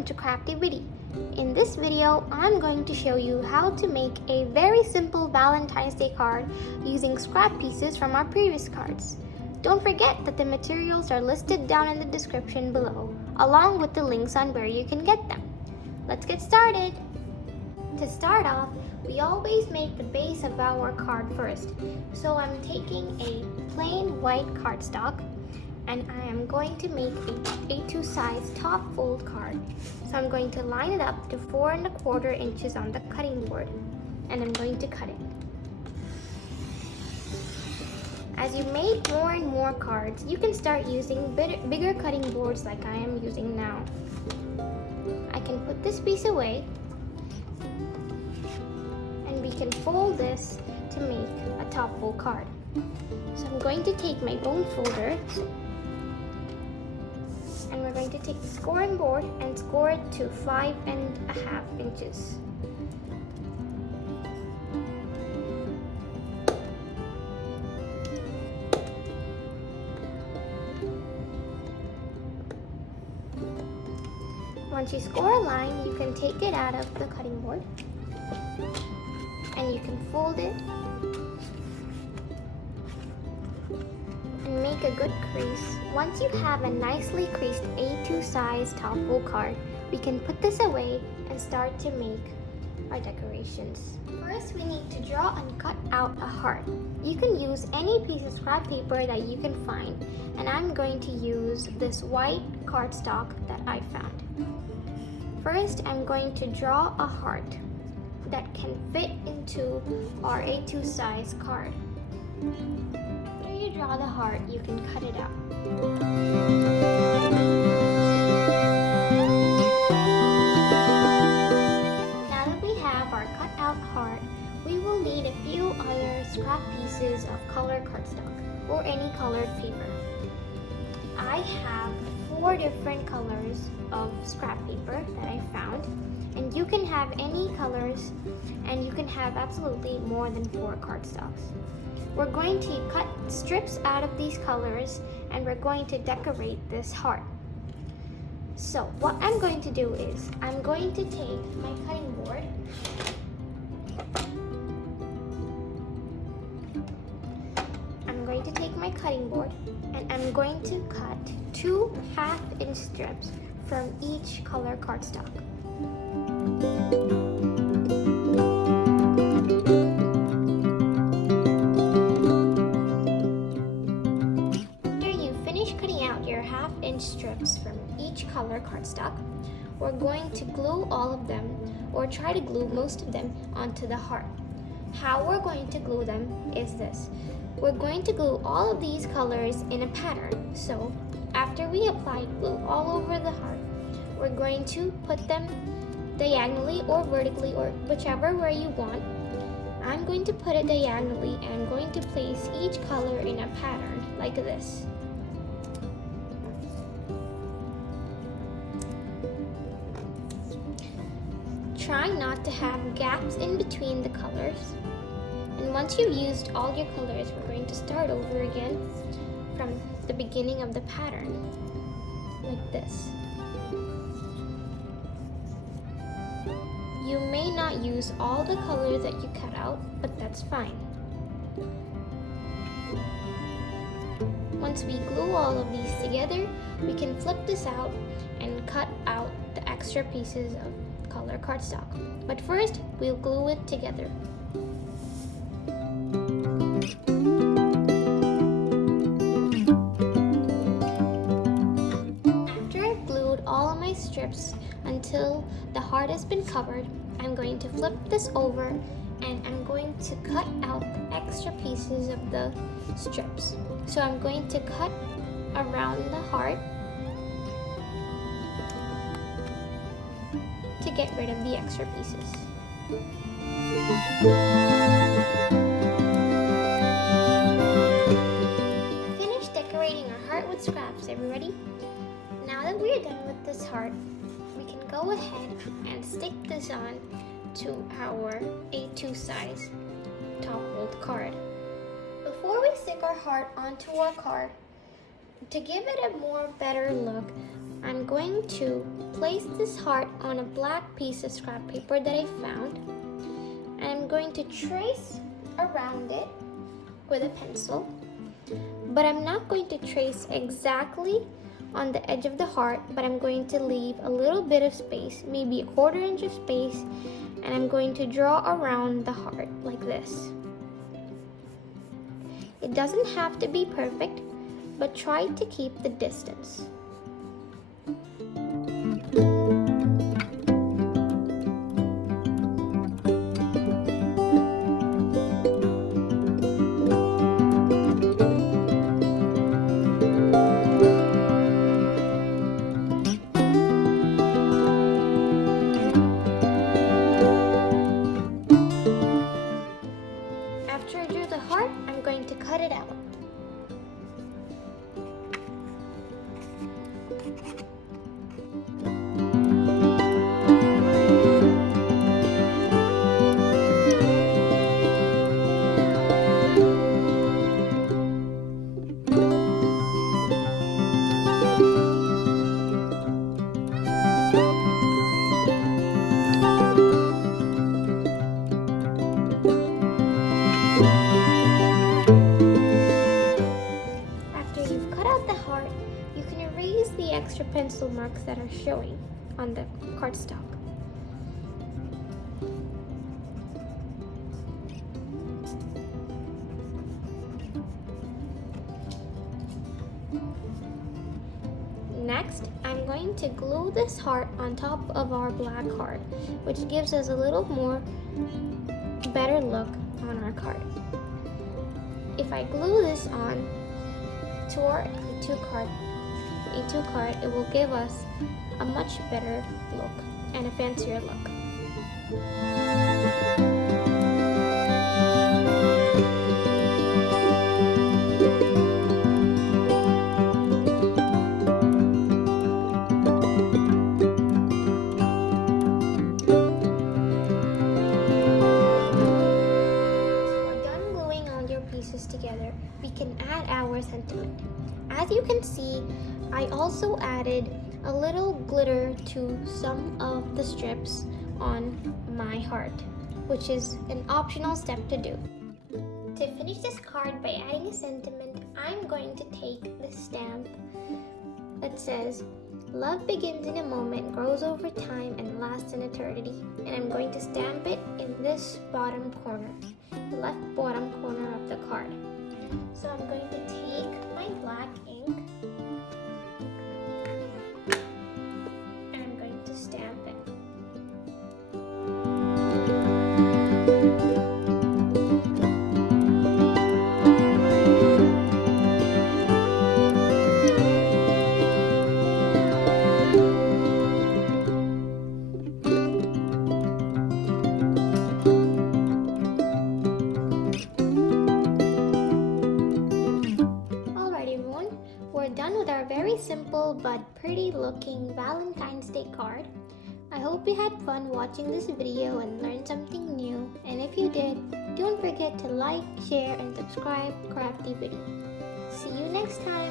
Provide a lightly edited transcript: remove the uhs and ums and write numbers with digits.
welcome to Crafty Viddy. In this video, I'm going to show you how to make a very simple Valentine's Day card using scrap pieces from our previous cards. Don't forget that the materials are listed down in the description below, along with the links on where you can get them. Let's get started! To start off, we always make the base of our card first. So I'm taking a plain white cardstock and I am going to make a A2 size top fold card. So I'm going to line it up to 4 1/4 inches on the cutting board and I'm going to cut it. As you make more and more cards, you can start using bigger cutting boards like I am using now. I can put this piece away and we can fold this to make a top fold card. So I'm going to take my bone folder and we're going to take the scoring board and score it to 5 1/2 inches. Once you score a line, you can take it out of the cutting board and you can fold it and make a good crease. Once you have a nicely creased A2 size top fold card, we can put this away and start to make our decorations. First, we need to draw and cut out a heart. You can use any piece of scrap paper that you can find, and I'm going to use this white cardstock that I found. First, I'm going to draw a heart that can fit into our A2 size card. After you draw the heart, you can cut it out. Now that we have our cut out heart, we will need a few other scrap pieces of colored cardstock or any colored paper. I have 4 different colors of scrap paper that I found, and you can have any colors and you can have absolutely more than 4 cardstocks. We're going to cut strips out of these colors and we're going to decorate this heart. So what I'm going to do is I'm going to take my cutting board and I'm going to cut 2 1/2-inch strips from each color cardstock. After you finish cutting out your 1/2-inch strips from each color cardstock, we're going to glue all of them, or try to glue most of them, onto the heart. How we're going to glue them is this. We're going to glue all of these colors in a pattern. So after we apply glue all over the heart, we're going to put them diagonally or vertically, or whichever way you want. I'm going to put it diagonally and I'm going to place each color in a pattern like this. Try not to have gaps in between the colors. And once you've used all your colors, we're going to start over again from the beginning of the pattern, like this. You may not use all the colors that you cut out, but that's fine. Once we glue all of these together, we can flip this out and cut out the extra pieces of color cardstock. But first, we'll glue it together. Strips until the heart has been covered, I'm going to flip this over and I'm going to cut out the extra pieces of the strips. So I'm going to cut around the heart to get rid of the extra pieces. Finish decorating our heart with scraps, everybody. Now that we're done with this heart, we can go ahead and stick this on to our A2 size top fold card. Before we stick our heart onto our card, to give it a more better look, I'm going to place this heart on a black piece of scrap paper that I found. And I'm going to trace around it with a pencil. But I'm not going to trace exactly on the edge of the heart, but I'm going to leave a little bit of space, maybe a 1/4 inch of space, and I'm going to draw around the heart like this. It doesn't have to be perfect, but try to keep the distance. After I drew the heart, I'm going to cut it out. After you've cut out the heart, you can erase the extra pencil marks that are showing on the cardstock. Next, I'm going to glue this heart on top of our black heart, which gives us a little more better look on our card. If I glue this on to our A2 card, it will give us a much better look and a fancier look. Together, we can add our sentiment. As you can see, I also added a little glitter to some of the strips on my heart, which is an optional step to do. To finish this card by adding a sentiment, I'm going to take the stamp that says, "Love begins in a moment, grows over time, and lasts an eternity." And I'm going to stamp it in this bottom corner, the left bottom corner of the card. So I'm going to take my black ink and I'm going to stamp it. We're done with our very simple but pretty looking Valentine's Day card. I hope you had fun watching this video and learned something new. And if you did, don't forget to like, share, and subscribe Crafty Viddy. See you next time!